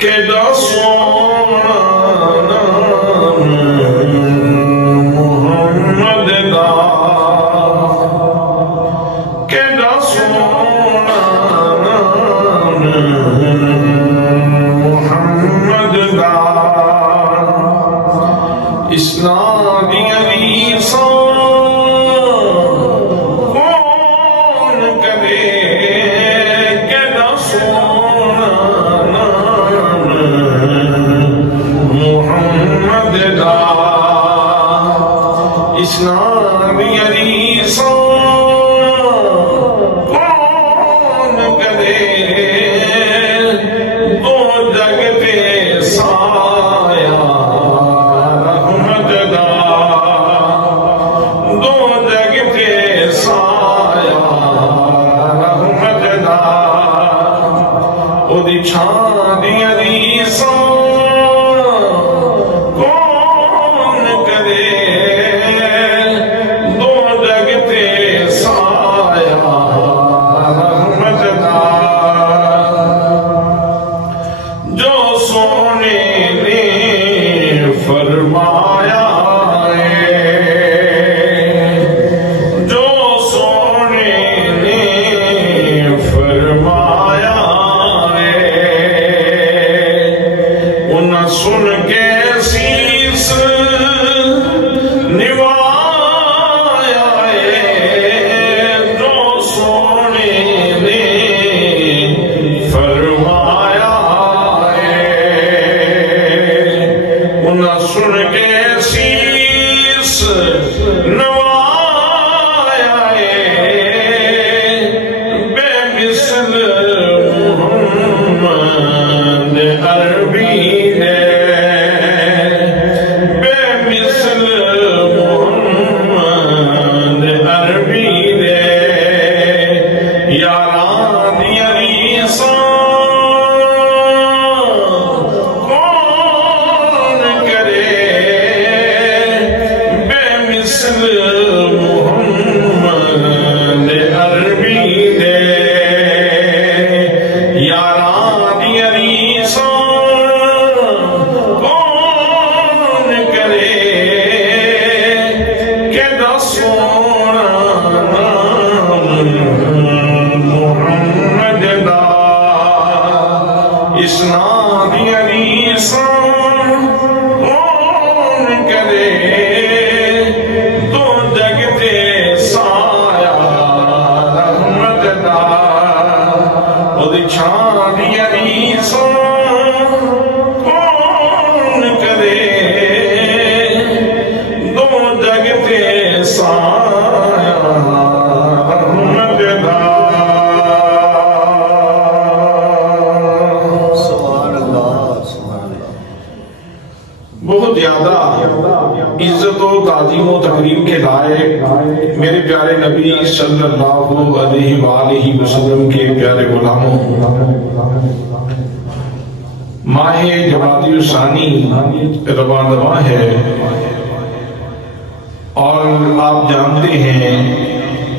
کیڑا سونا نام محمد دا، کیڑا سونا نام محمد دا، اسلام دی عزیزاں کون کرے، کیڑا سونا نام محمد دا، اسلام دی عزیزاں کون کرے، دو جگ تے سایہ رحمت دا، دو جگ تے سایہ رحمت دا، او دی چھان دی عزیزاں کون کرے، دو جگ تے سایہ رحمت دا، جو سونے نے فرمایا ہے، جو سونے نے فرمایا ہے، انہیں سن کے سیس نوایا ہے، جو سونے نے فرمایا ہے، انہیں سن کے سیس نوایا ہے، بے مثل محمد عربی ہے، بے مثل محمد عربی ہے، یاران دی عزیزاں کون کرے، بے مثل محمد عربی ہے، یاران دی عزیزاں کون کرے، کیڑا سونا نام محمد دا، اسلام دی عزیزاں کون کرے، دو جگ تے سایہ رحمت دا، او دی چھان دی عزیزاں کون کرے، دو جگ تے سایہ رحمت دا۔ بہت زیادہ عزت و تعظیم و تکریم کے لائق میرے پیارے نبی صلی اللہ علیہ وآلہ وسلم کے پیارے غلاموں، ماہ جمادی الثانی رواں رواں ہے، اور آپ جانتے ہیں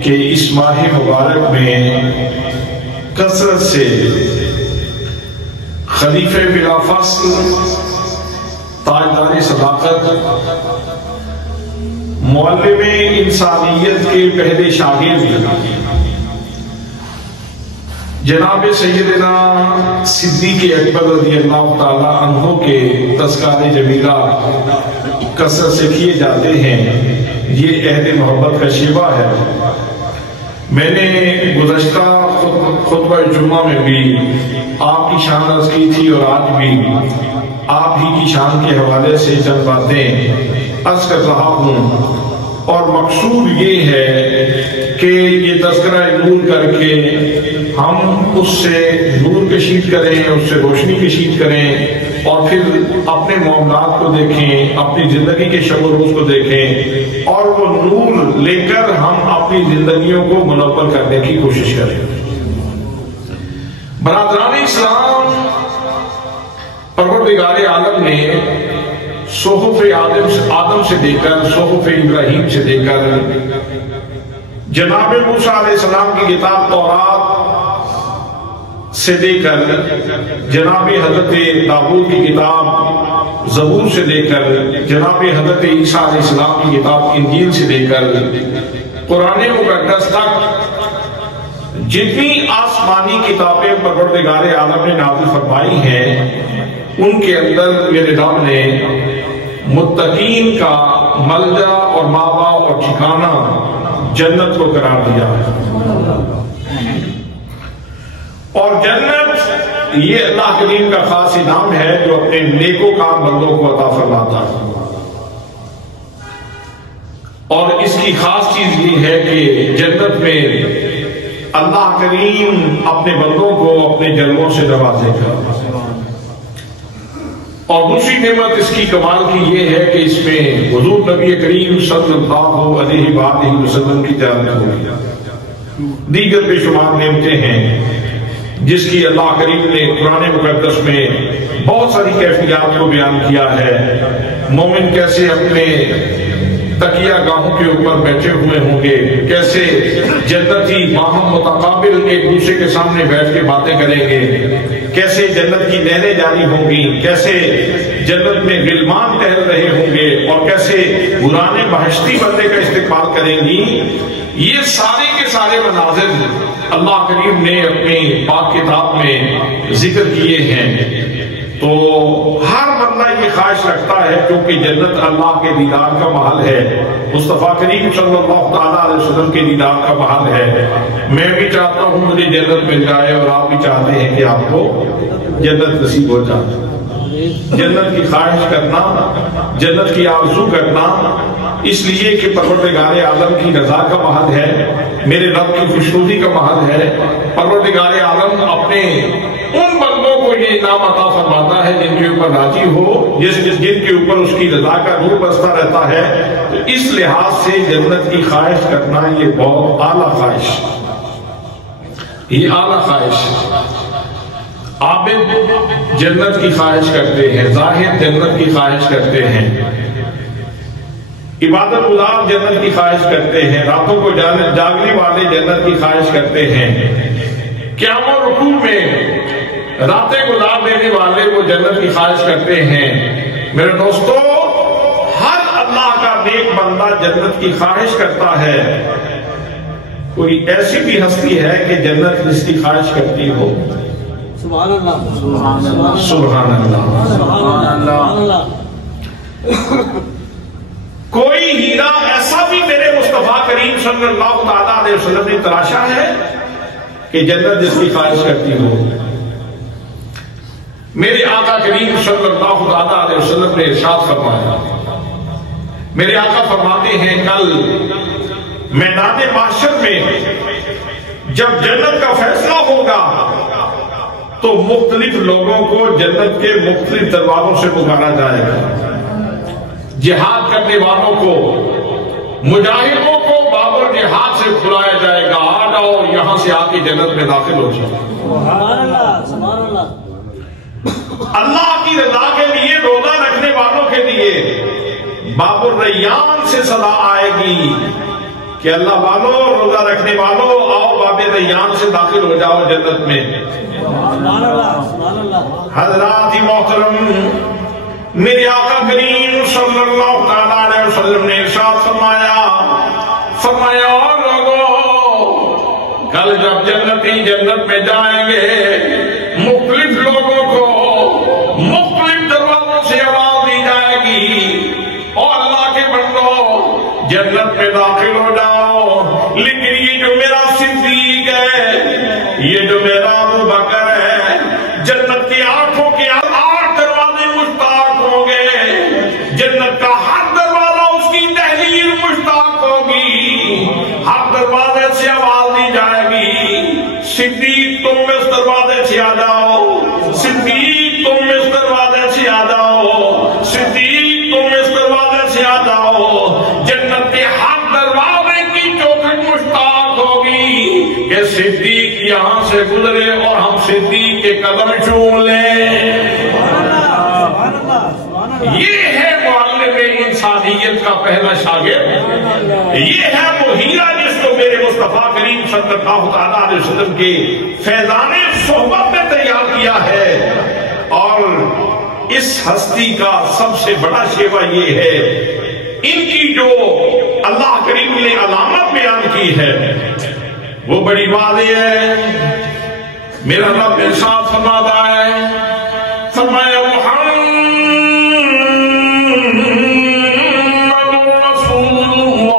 کہ اس ماہ مبارک میں کثرت سے خلیفہ بلا فصل، تاجدار صداقت، معلم انسانیت کے پہلے شاگرد جناب سیدنا صدیق اکبر رضی اللہ تعالیٰ عنہ کے تذکار جمیلہ کثرت سے کیے جاتے ہیں، یہ عہد محبت کا شیوہ ہے۔ میں نے گزشتہ خطبہ جمعہ میں بھی آپ کی شان عرض کی تھی، اور آج بھی آپ ہی کی شان کے حوالے سے چند باتیں عرض کر رہا ہوں، اور مقصود یہ ہے کہ یہ تذکرہ نور کر کے ہم اس سے نور کشید کریں، اس سے روشنی کشید کریں، اور پھر اپنے معاملات کو دیکھیں، اپنی زندگی کے شب و روز کو دیکھیں، اور وہ نور لے کر ہم اپنی زندگیوں کو منور کرنے کی کوشش کریں۔ برادران اسلام، پروردگار عالم نے صحف آدم سے لے کر صحف ابراہیم سے لے کر جناب موسیٰ علیہ السلام کی کتاب تورات سے لے کر جناب حضرت داؤد کی کتاب زبور سے لے کر جناب حضرت عیسیٰ علیہ السلام کی کتاب انجیل سے لے کر قرآن مقدس تک جتنی آسمانی کتابیں پروردگار عالم نے نازل فرمائی ہیں ان کے اندر میرے رب نے متقین کا ملجا اور ماوا اور ٹھکانہ جنت کو قرار دیا اور جنت یہ اللہ کریم کا خاص انعام ہے جو اپنے نیکوکار بندوں کو عطا فرماتا ہے اور اس کی خاص چیز یہ ہے کہ جنت میں اللہ کریم اپنے بندوں کو اپنے جلووں سے نوازے گا اور دوسری نعمت اس کی کمال کی یہ ہے کہ اس میں حضور نبی کریم صلی اللہ علیہ وآلہ وسلم کی جانت ہوگی دیگر بے شمار نعمتیں ہیں جس کی اللہ کریم نے قرآن مقدس میں بہت ساری کیفیات کو بیان کیا ہے مومن کیسے اپنے تکیہ گاہوں کے اوپر بیٹھے ہوئے ہوں گے کیسے جنتی باہم متقابل ایک دوسرے کے سامنے بیٹھ کے باتیں کریں گے کیسے جنت کی نہریں جاری ہوں گی کیسے جنت میں غلمان ٹہل رہے ہوں گے اور کیسے قرآن بہشتی بندے کا استقبال کریں گی یہ سارے کے سارے مناظر اللہ کریم نے اپنی پاک کتاب میں ذکر کیے ہیں تو ہر بندہ یہ خواہش رکھتا ہے کیونکہ جنت اللہ کے دیدار کا محل ہے مصطفیٰ کریم صلی اللہ تعالیٰ علیہ وسلم کے دیدار کا محل ہے میں بھی چاہتا ہوں مجھے جنت مل جائے اور آپ بھی چاہتے ہیں کہ آپ کو جنت نصیب ہو جائے جنت کی خواہش کرنا جنت کی آرزو کرنا اس لیے کہ پروردگار عالم کی رضا کا محل ہے میرے رب کی خوشنودی کا محل ہے پروردگار عالم اپنے ان بندوں کو یہ انعام عطا فرماتا ہے جن کے اوپر راضی ہو جن کے اوپر اس کی رضا کا نور برستا رہتا ہے تو اس لحاظ سے جنت کی خواہش کرنا یہ بہت اعلیٰ خواہش یہ اعلیٰ خواہش عابد جنت کی خواہش کرتے ہیں زاہد جنت کی خواہش کرتے ہیں عبادت گزار جنت کی خواہش کرتے ہیں راتوں کو جاگنے والے جنت کی خواہش کرتے ہیں قیام و رکوع میں راتیں گزار دینے والے وہ جنت کی خواہش کرتے ہیں میرے دوستو ہر اللہ کا نیک بندہ جنت کی خواہش کرتا ہے کوئی ایسی بھی ہستی ہے کہ جنت جس کی خواہش کرتی ہو سبحان اللہ سبحان اللہ سبحان اللہ سبحان اللہ کوئی ہیرا ایسا بھی میرے مصطفیٰ کریم صلی اللہ تعالیٰ علیہ وسلم نے تراشا ہے کہ جنت جس کی خواہش کرتی ہو میرے آقا کریم صلی اللہ تعالیٰ علیہ وسلم نے ارشاد فرمایا میرے آقا فرماتے ہیں کل میدان محشر میں جب جنت کا فیصلہ ہوگا تو مختلف لوگوں کو جنت کے مختلف دروازوں سے پکارا جائے گا جہاد کرنے والوں کو مجاہدوں کو بابر جہاد سے بلایا جائے گا آ جاؤ یہاں سے آ کے جنت میں داخل ہو جاؤ سبحان اللہ سبحان اللہ اللہ کی رضا کے لیے روزہ رکھنے والوں کے لیے باب الریان سے صدا آئے گی کہ اللہ والو روزہ رکھنے والوں آؤ باب ریان سے داخل ہو جاؤ جنت میں سبحان اللہ سبحان اللہ حضرات محترم میرے آقا کریم صلی اللہ تعالیٰ علیہ وسلم نے ارشاد فرمایا اور لوگوں کل جب جنتی جنت میں جائیں گے مختلف لوگوں کو مختلف دروازوں سے آواز دی جائے گی اور اللہ کے بندوں جنت میں داخل ہو جاؤ لیکن یہ جو میرا صدیق ہے یہ جو میرا ابو بکر ہے جنت کی آنکھوں کے آٹھ دروازے مشتاق ہوں گے جنت کا ہر دروازہ اس کی تحریر مشتاق ہوگی ہر دروازے سے آواز دی جائے گی صدیق تم اس دروازے سے آ جاؤ صدیق تم اس دروازے سے آ جاؤ صدیق تم اس دروازے سے آ جاؤ جنت کے ہر دروازے کی چوکھٹ مشتاق ہوگی کہ صدیق یہاں سے گزرے اور ہم صدیق کے قدم چوم لیں یہ ہے معلم انسانیت کا پہلا شاگرد یہ ہے وہ ہیرا جس کو میرے مصطفیٰ کریم صلی اللہ علیہ وسلم کے فیضان صحبت تیار کیا ہے، اور اس ہستی کا سب سے بڑا شیوا یہ ہے، ان کی جو اللہ کریم نے علامت بیان کی ہے وہ بڑی واضح ہے۔ میرا رب ارشاد فرماتا ہے، فرمایا محمد رسول اللہ،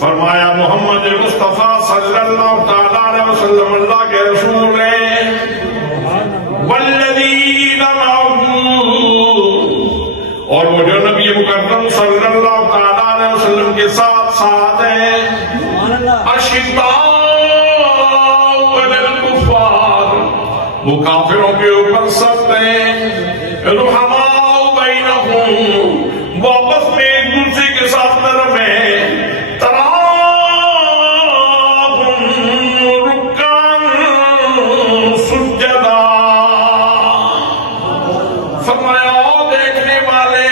فرمایا محمد مصطفیٰ صلی اللہ تعالیٰ علیہ وسلم اللہ کے رسول ہیں، والذین معہ، اور وہ جو نبی مکرم صلی اللہ تعالیٰ علیہ وسلم کے ساتھ ساتھ ہیں، اشداء علی الکفار، وہ کافروں کے اوپر سخت ہیں، رحماء بینہم، وہ آپس میں ایک دوسرے کے ساتھ نرم ہیں، تراہم رکعا سجدا، فرمایا دیکھنے والے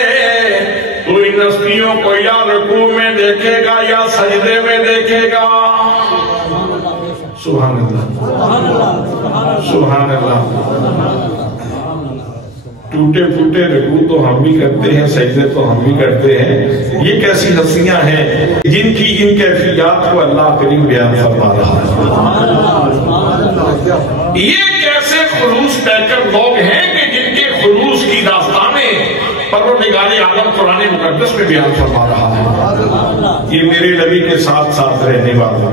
تو ان ہستیوں کو یا رکوع میں دیکھے گا یا سجدے میں دیکھے گا۔ سبحان اللہ، سبحان اللہ۔ ٹوٹے پھوٹے رکوع تو ہم بھی کرتے ہیں، سجدے تو ہم بھی کرتے ہیں، یہ کیسی ہستیاں ہیں جن کی ان کیفیات کو اللہ کریم بیان فرما رہا ہے۔ یہ کیسے خلوص پیکر لوگ ہیں کہ جن کے خلوص کی داستانیں پروردگار عالم قرآن مقدس میں بیان فرما رہا ہے۔ یہ میرے نبی کے ساتھ ساتھ رہنے والے،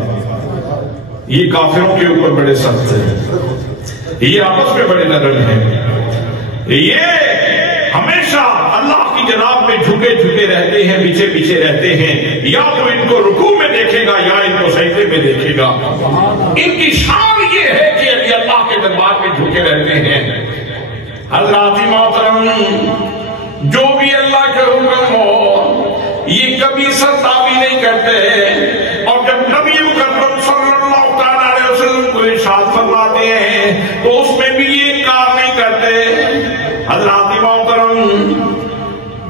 یہ کافروں کے اوپر بڑے سخت ہیں، یہ آپس میں بڑے نرم ہیں، یہ ہمیشہ اللہ کی جناب میں جھکے جھکے رہتے ہیں، پیچھے پیچھے رہتے ہیں، یا تو ان کو رکوع میں دیکھے گا یا ان کو سجدے میں دیکھے گا۔ ان کی شان یہ ہے کہ یہ اللہ کے دربار میں جھکے رہتے ہیں۔ حضرات محترم، جو بھی اللہ کے حکم ہو یہ کبھی سرتابی نہیں کرتے، اور جب نبی مکرم صلی اللہ تعالیٰ علیہ وسلم کو ارشاد فرماتے ہیں تو اس میں بھی یہ کار نہیں کرتے۔ حضرات محترم،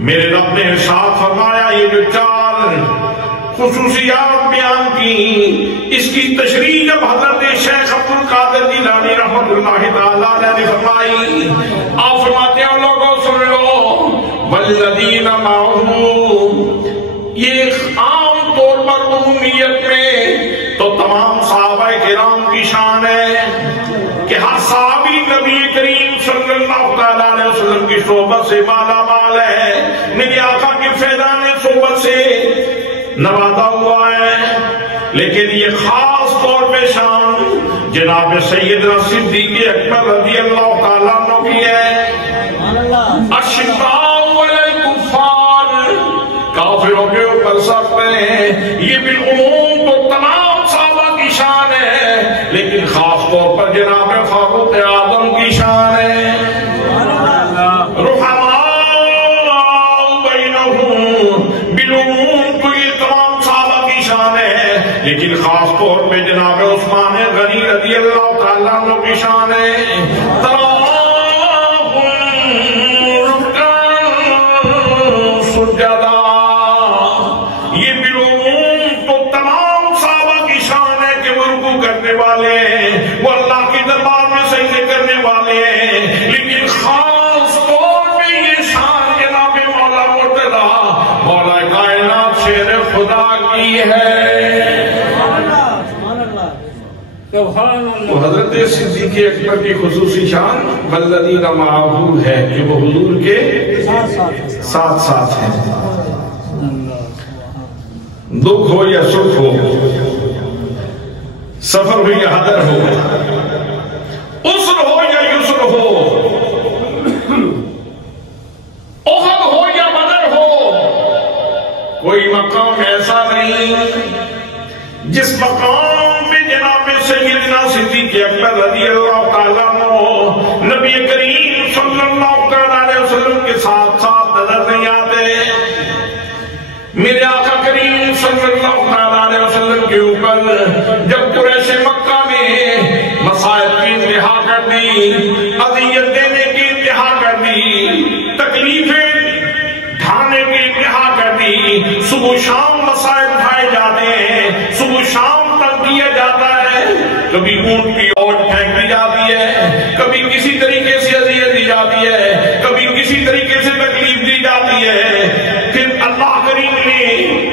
میرے رب نے ارشاد فرمایا، یہ جو چار خصوصیات بیان کی، اس کی تشریح جب حضرت شیخ عبد القادر جیلانی رحمۃ اللہ تعالیٰ نے فرمائی، آپ فرماتے ہیں لوگوں سن لو، والذین معہ، یہ عام طور پر عمومیت میں تو تمام صحابہ کرام کی شان ہے کہ ہر صحابی نبی کریم صلی اللہ تعالیٰ علیہ وسلم کی صحبت سے مالا مال ہے، میرے آقا کے فیضان صحبت سے نوازا ہوا ہے، لیکن یہ خاص طور پہ شان جناب سیدنا صدیق اکبر رضی اللہ تعالیٰ عنہ کی ہے۔ اشداء علی الکفار، کافروں کے اوپر سخت ہیں، یہ بالعموم تو تمام صحابہ کی شان ہے، لیکن خاص طور پر جناب فاروق اعظم کی شان ہے۔ رحماء بینہم، بالعموم تو یہ تمام صحابہ کی شان ہے، لیکن خاص طور پہ جناب عثمان غنی رضی اللہ تعالیٰ عنہ کی شان ہے۔ وہ اللہ کے دربار میں سجدے کرنے والے ہیں، لیکن خاص طور پہ یہ شان جناب مولا مرتضی مولا کائنات شیر خدا کی ہے۔ وہ حضرت صدیق اکبر کی خصوصی شان والذین معہ ہے کہ وہ حضور کے ساتھ ساتھ ہیں، دکھ ہو یا سکھ ہو، سفر ہو یا حضر ہو، عسر ہو یا یسر ہو، احد ہو یا بدر ہو، کوئی مقام ایسا نہیں جس مقام میں جناب سیدنا صدیق اکبر رضی اللہ تعالیٰ عنہ نبی کریم صلی اللہ علیہ وسلم کے ساتھ ساتھ نظر نہیں آتے۔ میرے آقا کریم صلی اللہ علیہ وسلم کے اوپر جب قریش مکہ نے مصائب کی انتہا کر دی، اذیت دینے کی انتہا کر دی، تکلیفیں ڈھانے کی انتہا کر دی، صبح شام مصائب اٹھائے جاتے ہیں، صبح شام تنگ کیا جاتا ہے، کبھی اونٹ کی اوٹ پھینک دی جاتی ہے، کبھی کسی طریقے سے اذیت دی جاتی ہے، کبھی کسی طریقے سے تکلیف دی جاتی ہے، پھر اللہ کریم نے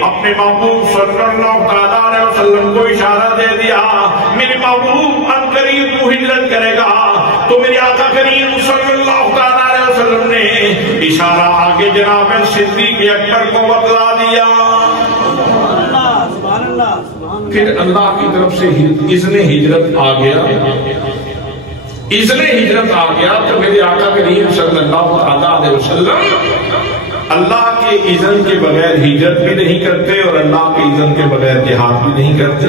اپنے محبوب صلی اللہ علیہ وسلم کو اشارہ دے دیا، میرے محبوب ان قریب تو ہجرت کرے گا، تو میرے آقا کریم صلی اللہ علیہ وسلم نے اشارہ آگے جناب صدیق اکبر کو بتلا دیا۔ پھر اللہ کی طرف سے اذن ہجرت آ گیا، اذن ہجرت آ گیا تو میرے آقا کریم صلی اللہ علیہ وسلم اللہ کے اذن کے بغیر ہجرت بھی نہیں کرتے اور اللہ کے اذن کے بغیر جہاد بھی نہیں کرتے،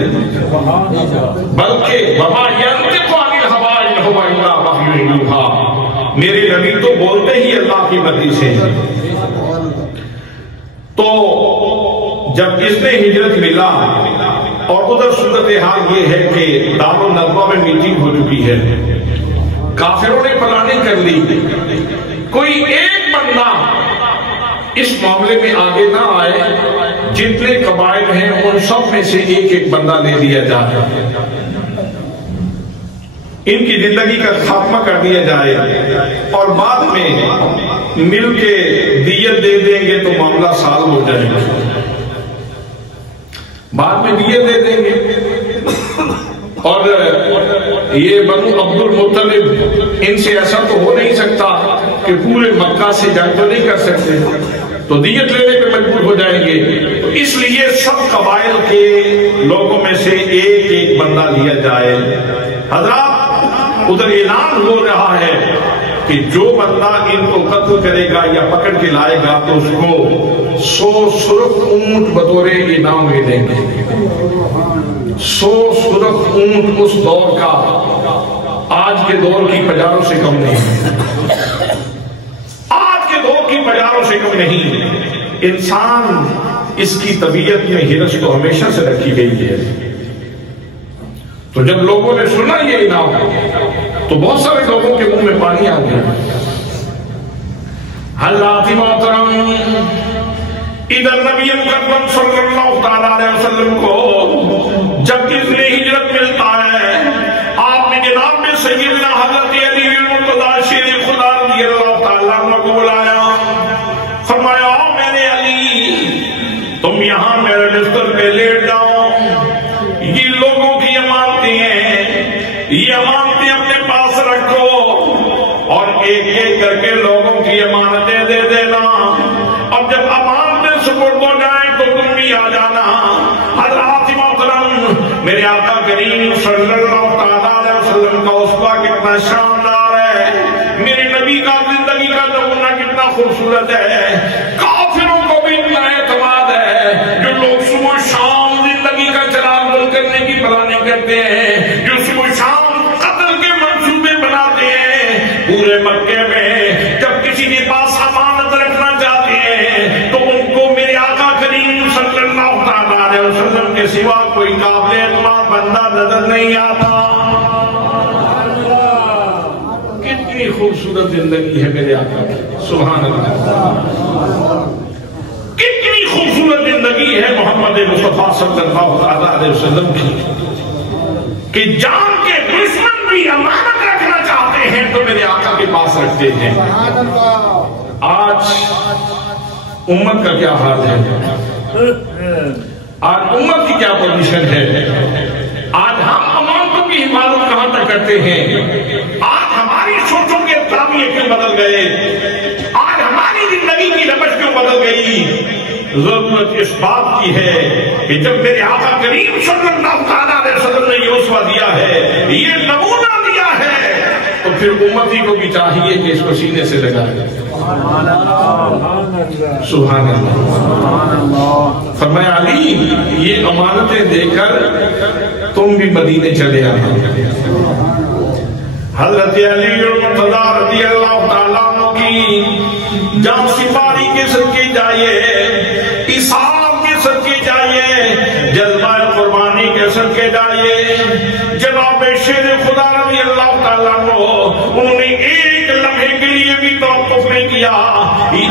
بلکہ وما ينطق عن الهوى ان هو الا وحی یوحی، میرے نبی تو بولتے ہی اللہ کی مرضی سے۔ تو جب اذن ہجرت ملا اور ادھر صورتحال یہ ہے کہ دار الندوہ میں میٹنگ ہو چکی ہے، کافروں نے پلاننگ کر لی، کوئی ایک بندہ اس معاملے میں آگے نہ آئے، جتنے قبائل ہیں ان سب میں سے ایک ایک بندہ لے لیا جائے، ان کی زندگی کا خاتمہ کر دیا جائے اور بعد میں مل کے دیت دے دیں گے تو معاملہ سال ہو جائے گا، بعد میں دیت دے دیں گے۔ اور یہ بنو عبد المطلب ان سے ایسا تو ہو نہیں سکتا کہ پورے مکہ سے جنگ تو نہیں کر سکتے، تو دیت لینے پہ مجبور ہو جائیں گے، تو اس لیے سب قبائل کے لوگوں میں سے ایک ایک بندہ لیا جائے۔ حضرات ادھر اعلان ہو رہا ہے کہ جو بندہ ان کو قتل کرے گا یا پکڑ کے لائے گا تو اس کو 100 سرخ اونٹ بطور انعام میں دیں گے۔ 100 سرخ اونٹ اس دور کا آج کے دور کی پجاروں سے کم نہیں، آج کے دور کی پجاروں سے کم نہیں۔ انسان اس کی طبیعت میں ہرس تو ہمیشہ سے رکھی گئی ہے، تو جب لوگوں نے سنا یہ انعام تو بہت سارے لوگوں کے منہ میں پانی آ گیا۔ حضرات محترم ادھر نبی مکرم صلی اللہ علیہ وسلم کو جب اذن ہجرت ملتا ہے، آپ نے جناب میں سیدنا حضرت علی المرتضی شیر خدا رضی اللہ تعالیٰ عنہ کو بلایا، فرمایا میرے علی تم یہاں میرے بستر پہ لیٹ جاؤ، یہ لوگوں کی امانتیں ہیں، یہ امانتیں اپنے پاس رکھو اور ایک ایک کر کے لوگوں کی امانتیں دے دینا، اور جب امانتیں سپرد ہو جائیں تو تم بھی آ جانا۔ حضرات محترم میرے آقا کریم صلی اللہ علیہ وسلم کا اسوہ کتنا شاندار ہے، میرے نبی کا زندگی کا نمونہ کتنا خوبصورت ہے، کافروں کو بھی اتنا اعتماد ہے، جو لوگ صبح شام زندگی کا چراغ بند کرنے کی پلاننگ کرتے ہیں، جو صبح شام قتل کے منصوبے بناتے ہیں، پورے مکے میں جب کسی کے پاس امانت رکھنا چاہتے ہیں تو ان کو میرے آقا کریم صلی اللہ علیہ وسلم کے سوا کوئی قابل اعتماد بندہ نظر نہیں آتا۔ کتنی خوبصورت زندگی ہے میرے آقا کی، سبحان اللہ، کتنی خوبصورت زندگی ہے محمد مصطفیٰ صلی اللہ علیہ وسلم کی، کہ جان کے دشمن بھی امانت رکھنا چاہتے ہیں تو میرے آقا کے پاس رکھتے ہیں۔ آج امت کا کیا حال ہے، آج امت کی کیا پوزیشن ہے، آج ہم امانتوں کی حفاظت کہاں تک کرتے ہیں، آج ہماری سوچوں کے تعبیر کیوں بدل گئے، آج ہماری زندگی کی ربش کیوں بدل گئی۔ ضرورت اس بات کی ہے کہ جب میرے آقا کریم صلی اللہ علیہ وسلم نے یہ اسوہ دیا ہے، یہ نمونہ دیا ہے، تو پھر امتی کو بھی چاہیے کہ اس کو سینے سے لگائے۔ سبحان اللہ۔ فرمایا علی یہ امانتیں دے کر تم بھی مدینے چلے آنا۔ حضرت علی المرتضی رضی اللہ تعالیٰ عنہ کی جان سپاری کے صدقے جائیے، اصحاب کے صدقے جائیے، جذبہ قربانی کے صدقے جائیے، جناب شیر خدا رضی اللہ تعالیٰ عنہ انہوں نے ایک لمحے کے لیے بھی توقف نہیں کیا،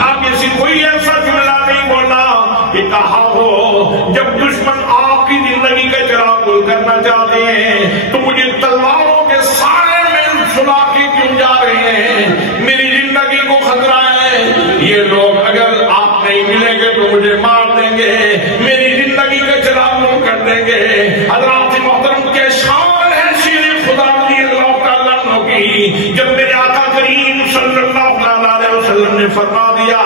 آگے سے کوئی ایسا جملہ نہیں بولا کہ کہا ہو جب دشمن آپ کی زندگی کا چراغ گل کرنا چاہتے ہیں تو مجھے ہوئی جب میرے آقا کریم صلی اللہ علیہ وسلم نے فرما دیا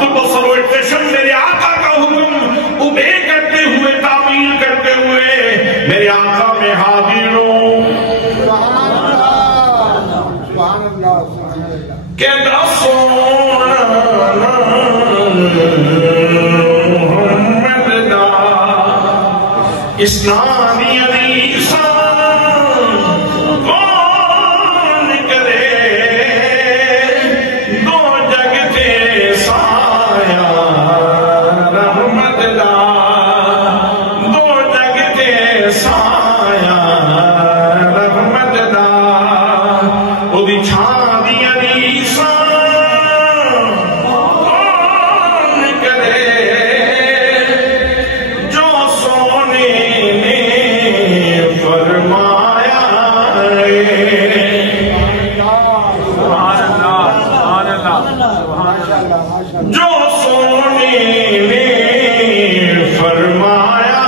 تو بصر و چشم میرے آقا کا حکم اوبے کرتے ہوئے تعمیل کرتے ہوئے میرے آقا میں حاضر ہوں کہتا سونا محمد دا اسنانی علیسان کون کرے دو جگتے سایہ رحمت دا دو جگتے سایہ رحمت دا او دی چھان جو سونے نے فرمایا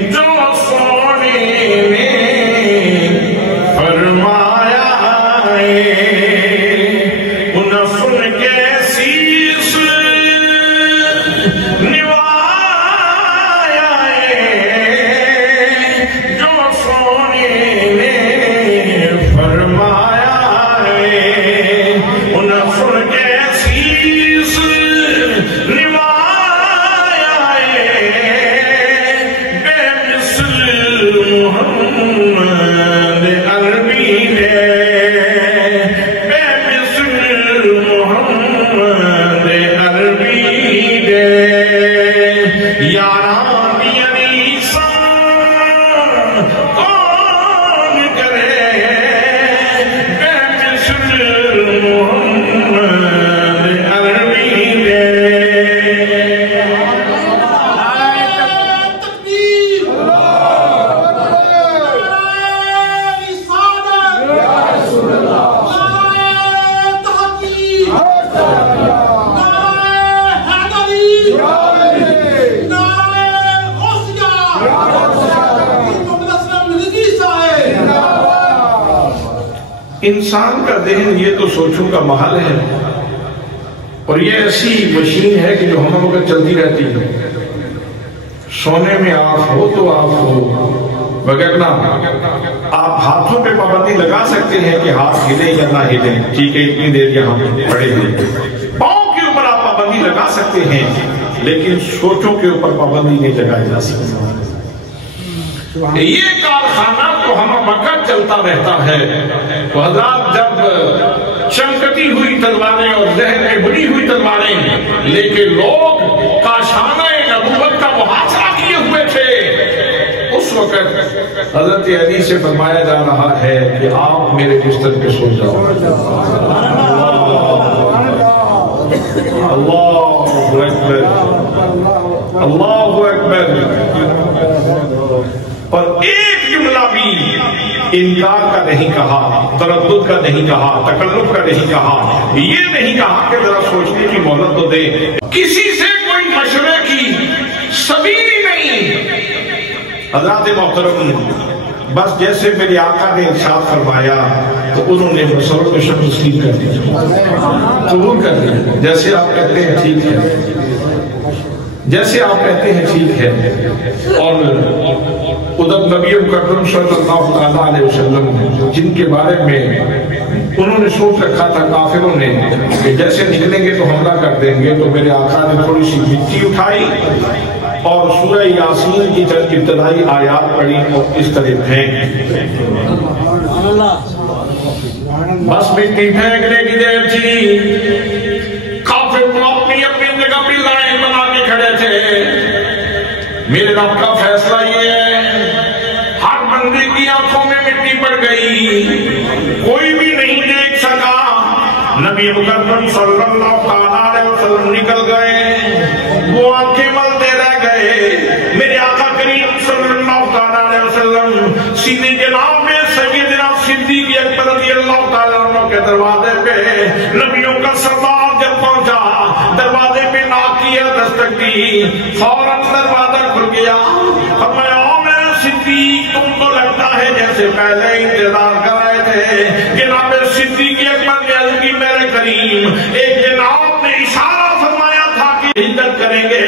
جو سونے نے فرمایا انہیں سن کے سیس نوایا جو سونے نے فرمایا انسان کا ذہن یہ تو سوچوں کا محل ہے اور یہ ایسی مشین ہے کہ جو ہم وقت چلتی رہتی ہے سونے میں آف ہو تو آف ہو وغیرہ آپ ہاتھوں پہ پابندی لگا سکتے ہیں کہ ہاتھ ہلے یا نہ ہلے ٹھیک ہے اتنی دیر یہاں پڑے ہوئے پاؤں کے اوپر آپ پابندی لگا سکتے ہیں لیکن سوچوں کے اوپر پابندی نہیں لگائی جا سکتی یہ کارخانہ تو ہم وقت چلتا رہتا ہے تو حضرات جب چمکتی ہوئی تلواریں اور ذہن میں بڑی ہوئی تلواریں لے کے لوگ کاشانہ نبوت کا محاصرہ کیے ہوئے تھے اس وقت حضرت علی سے فرمایا جا رہا ہے کہ آپ میرے بستر پہ سو جاؤ اللہ اکبر اللہ اکبر اور ایک جملہ بھی انکار کا نہیں کہا تردد کا نہیں کہا تکلف کا نہیں کہا یہ نہیں کہا کہ ذرا سوچنے کی مہلت تو دے کسی سے کوئی مشورے کی سبیل ہی نہیں حضرات محترم بس جیسے میرے آقا نے ارشاد فرمایا تو انہوں نے بصر و چشم تسلیم کر دیا قبول کر دیا جیسے آپ کہتے ہیں ٹھیک ہے جیسے آپ کہتے ہیں ٹھیک ہے اور ادھر نبی مکرم صلی اللہ علیہ وسلم جن کے بارے میں انہوں نے سوچ رکھا تھا کافروں نے کہ جیسے نکلیں گے تو حملہ کر دیں گے تو میرے آقا نے تھوڑی سی مٹی اٹھائی اور سورہ یاسین کی چند ابتدائی آیات پڑھی اور اس طرح پھینک بس مٹی پھینکنے کی دیر تھی کافر اپنی جگہ پہ لائن بنا کے کھڑے تھے میرے رب کا فیصلہ یہ ہے ہر بندے کی آنکھوں میں مٹی پڑ گئی کوئی بھی نہیں دیکھ سکا نبی مکرم صلی اللہ علیہ وسلم نکل گئے وہ آنکھیں ملتے رہ گئے میرے آقا کریم صلی اللہ علیہ وسلم سیدھے جناب میں سیدنا صدیق اکبر رضی اللہ تعالیٰ عنہ کے دروازے پہ نبیوں کا سردار جب پہنچا دروازے پہ ناک کیا دستک دی فوراً دروازہ کھل گیا فرمایا او میرے صدیق تم کو لگتا ہے جیسے سے پہلے انتظار کر رہے تھے. جناب صدیق اکبر نے عرض کی میرے کریم ایک جناب نے اشارہ فرمایا تھا کہ ہجرت کریں گے,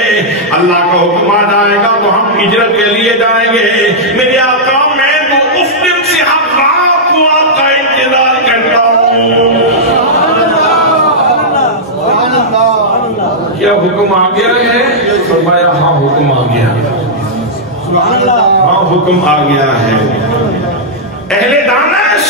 اللہ کا حکم آ جائے گا تو ہم ہجرت کے لیے جائیں گے. میرے آقا میں تو اس دن سے ہر رات کو آپ کا انتظار کرتا ہوں. کیا حکم آ گیا ہے؟ فرمایا ہاں حکم آ گیا, ہاں حکم آ گیا ہے. اہل دانش,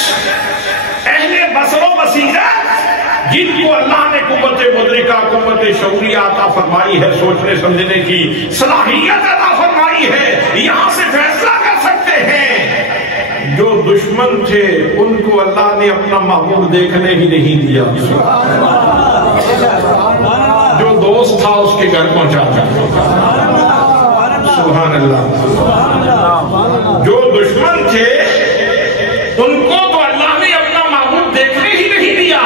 اہل بصر و بصیرت جن کو اللہ نے قوت مدرکہ, قوت شعوری عطا فرمائی ہے, سوچنے سمجھنے کی صلاحیت عطا فرمائی ہے, یہاں سے فیصلہ کر سکتے ہیں. جو دشمن تھے ان کو اللہ نے اپنا محبوب دیکھنے ہی نہیں دیا, جو دوست تھا اس کے گھر پہنچا تھا. سبحان اللہ. جو دشمن تھے ان کو تو اللہ نے اپنا محبوب دیکھنے ہی نہیں دیا,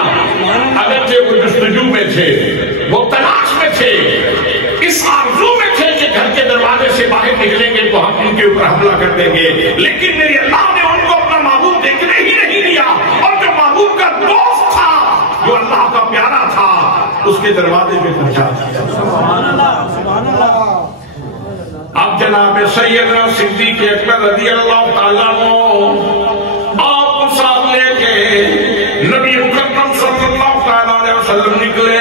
اگرچہ وہ جستجو میں تھے, وہ تلاش میں تھے, اس آرزو میں تھے کہ گھر کے دروازے سے باہر نکلیں گے تو ہم ان کے اوپر حملہ کر دیں گے, لیکن میرے اللہ نے ان کو اپنا محبوب دیکھنے ہی نہیں دیا. اور جو محبوب کا دوست تھا, جو اللہ کا پیارا تھا, اس کے دروازے پہ پہنچا دیا. سبحان اللہ, سبحان اللہ. اب جناب سیدنا صدیق اکبر رضی اللہ تعالیٰ عنہ آپ کو ساتھ لے کے نبی مکرم صلی اللہ تعالیٰ علیہ وسلم نکلے.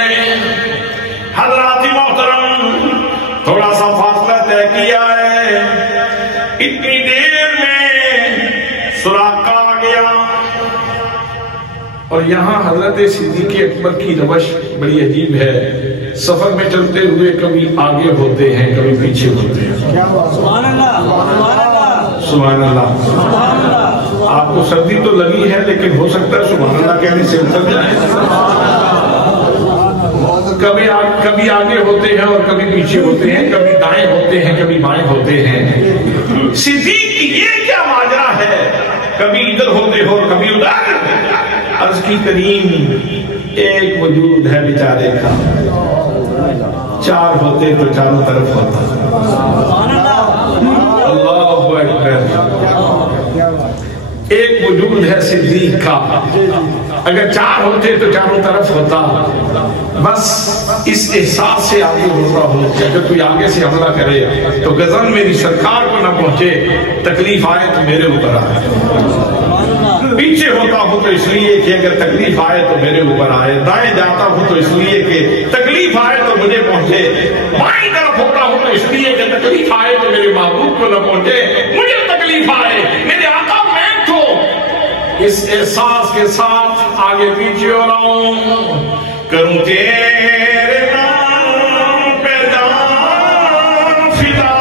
حضرات محترم, تھوڑا سا فاصلہ طے کیا ہے, اتنی دیر میں سراقہ آ گیا. اور یہاں حضرت صدیق اکبر کی روش بڑی عجیب ہے. سفر میں چلتے ہوئے کبھی آگے ہوتے ہیں, کبھی پیچھے ہوتے ہیں. سبحان اللہ, سبحان اللہ, سبحان اللہ. سبحان اللہ. آپ کو سردی تو لگی ہے, لیکن ہو سکتا ہے سبحان اللہ کہنے سے اتر جائے. کبھی آگے ہوتے ہیں اور کبھی پیچھے ہوتے ہیں, کبھی دائیں ہوتے ہیں, کبھی بائیں ہوتے ہیں. صدیق کی یہ کیا ماجرا ہے, کبھی ادھر ہوتے ہو کبھی ادھر. عرض کی کریم ایک وجود ہے بیچارے کا, چار ہوتے تو چاروں طرف ہوتا. اللہ اکبر. ایک وجود ہے صدیق کا, اگر چار ہوتے تو چاروں طرف ہوتا. بس اس احساس سے آگے بڑھ رہا ہو کہ اگر کوئی آگے سے حملہ کرے تو غزن میری سرکار کو نہ پہنچے, تکلیف آئے تو میرے اوپر آئے. پیچھے ہوتا ہوں تو اس لیے کہ اگر تکلیف آئے تو میرے اوپر آئے. دائیں جاتا ہوں تو اس لیے کہ تکلیف آئے تو مجھے پہنچے. بائیں طرف ہوتا ہوں تو اس لیے کہ تکلیف آئے تو میرے محبوب کو نہ پہنچے, مجھے تکلیف آئے. میرے آقا میں تو اس احساس کے ساتھ آگے پیچھے ہو رہا ہوں. کروں تیرے نام پہ جان فدا,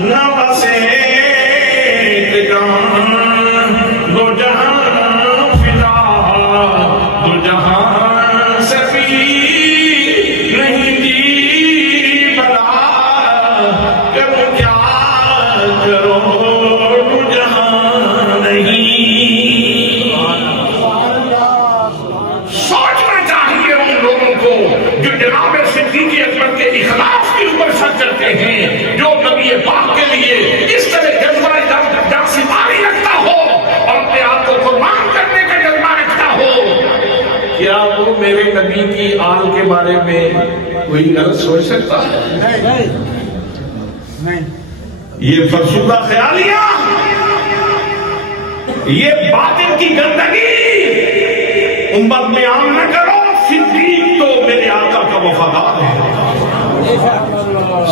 نہ بسے دو جہاں فدا, دو جہاں سے بھی نہیں دی بلا. کروں کیا کرو دو جہاں نہیں. سوچنا چاہیے ان لوگوں کو جو جناب صدیق اکبر کے اخلاص کے اوپر شک کرتے ہیں, جو نبی پاک کے لیے اس طرح جذبہ جانسپاری رکھتا ہو اور اپنے آپ کو قربان کرنے کا جذبہ رکھتا ہو. کیا وہ میرے نبی کی آل کے بارے میں کوئی غلط سوچ سکتا ہے؟ یہ فرسودہ خیالیاں, یہ باطن کی گندگی امت میں عام نہ کرو. صدیق تو میرے آقا کا وفادار ہے,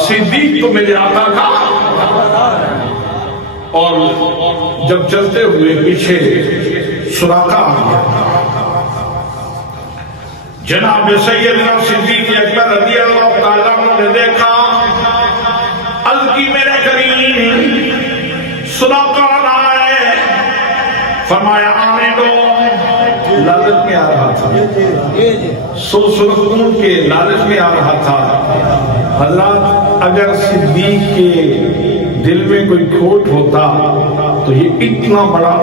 صدیق تو میرے آقا کا. اور جب چلتے ہوئے پیچھے سراقہ آ گیا, جناب سیدنا صدیق اکبر رضی اللہ تعالیٰ عنہ نے دیکھا. عرض کی میرے کریم سراقہ آئے, فرمایا آنے دو. لالچ میں آ رہا تھا, سرخون کے لالچ میں آ رہا تھا. حضرات اگر صدیق کے دل میں کوئی کھوٹ ہوتا تو یہ اتنا بڑا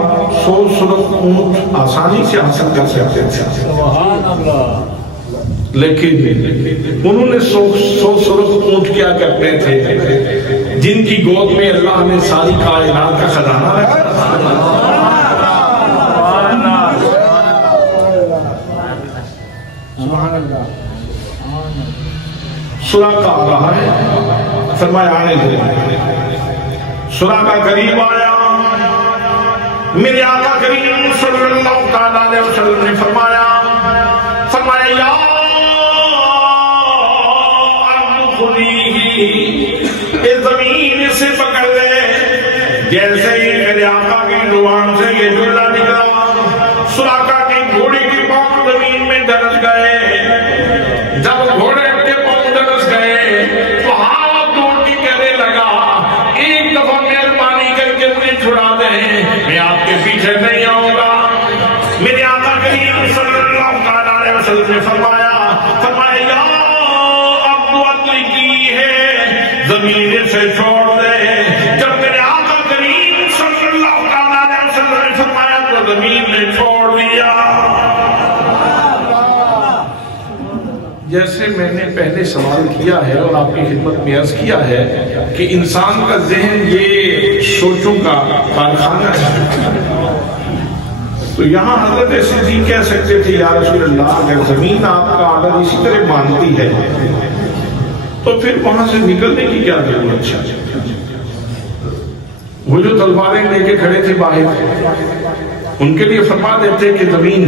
سرخ اونٹ آسانی سے حاصل کر سکتے تھے. لیکن انہوں نے سرخ اونٹ کیا کرتے تھے, جن کی گود میں اللہ نے ساری کائنات کا خزانہ رکھا. سراقہ آ رہا ہے، فرمایا آنے دے. سراقہ قریب آیا، میرے آقا کریم صلی اللہ علیہ وسلم نے فرمایا یا عبد خذیہ، اس زمین سے پکڑ لے. جیسے ہی میرے آقا کی زبان سے یہ جملہ نکلا، سراقہ کی گھوڑے کے پاؤں زمین میں دھنس گئے. جب گھوڑے کے پاؤں دھنس گئے تو ہاتھ جوڑ کے کہنے لگا ایک دفعہ مہربانی کر کے مجھے چھڑا دیں، میں آپ کے پیچھے نہیں آؤں گا. میرے آقا کریم صلی اللہ علیہ وسلم نے فرمایا یا عبد اطلقی ہے، زمین سے چھوڑ دے. جب میرے آقا کریم صلی اللہ علیہ وسلم نے فرمایا تو زمین نے چھوڑ دیا. جیسے میں نے پہلے سوال کیا ہے اور آپ کی خدمت میں عرض کیا ہے کہ انسان کا ذہن یہ سوچوں کا کارخانہ ہے، تو یہاں حضرت صدیق کہہ سکتے تھے یا رسول اللہ اگر زمین آپ کا اگر اسی طرح مانتی ہے تو پھر وہاں سے نکلنے کی کیا ضرورت ہے. وہ جو تلواریں لے کے کھڑے تھے باہر، ان کے لیے فرما دیتے کہ زمین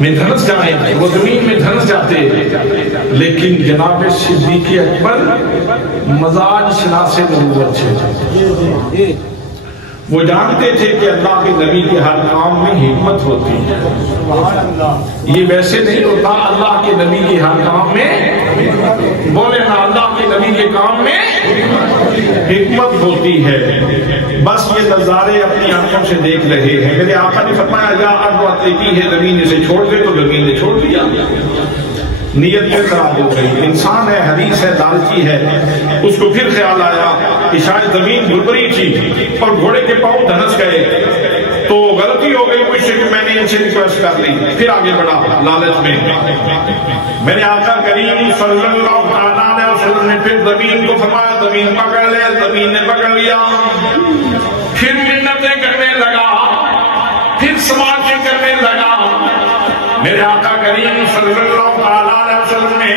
میں دھنس جائیں، وہ زمین میں دھنس جاتے. لیکن جناب صدیق اکبر مزاج شناس نبوت ہے، وہ جانتے تھے کہ اللہ کے نبی کے ہر کام میں حکمت ہوتی ہے. یہ ویسے نہیں ہوتا، اللہ کے نبی کے ہر کام میں، بولے نا، اللہ کے نبی کے کام میں حکمت ہوتی ہے. بس یہ نظارے اپنی آنکھوں سے دیکھ رہے ہیں. میرے آقا نے فرمایا یا عبد اطلقی ہے، زمین سے چھوڑ دے، تو زمین نے چھوڑ دیا. نیت میں خراب ہو گئی. انسان ہے، حدیث ہے، لالچی ہے. اس کو پھر خیال آیا کہ شاید زمین بھربری تھی اور گھوڑے کے پاؤں دھنس گئے، تو غلطی ہو گئی مجھ سے کہ میں نے ان سے ریکویسٹ کر لی. پھر آگے بڑھا لالچ میں. میرے آقا کریم صلی اللہ علیہ وسلم نے پھر زمین کو فرمایا زمین پکڑ لے. زمین نے پکڑ لیا. پھر منتیں کرنے لگا، پھر سماجیں کرنے لگا. میرے آقا کریم صلی اللہ علیہ وسلم نے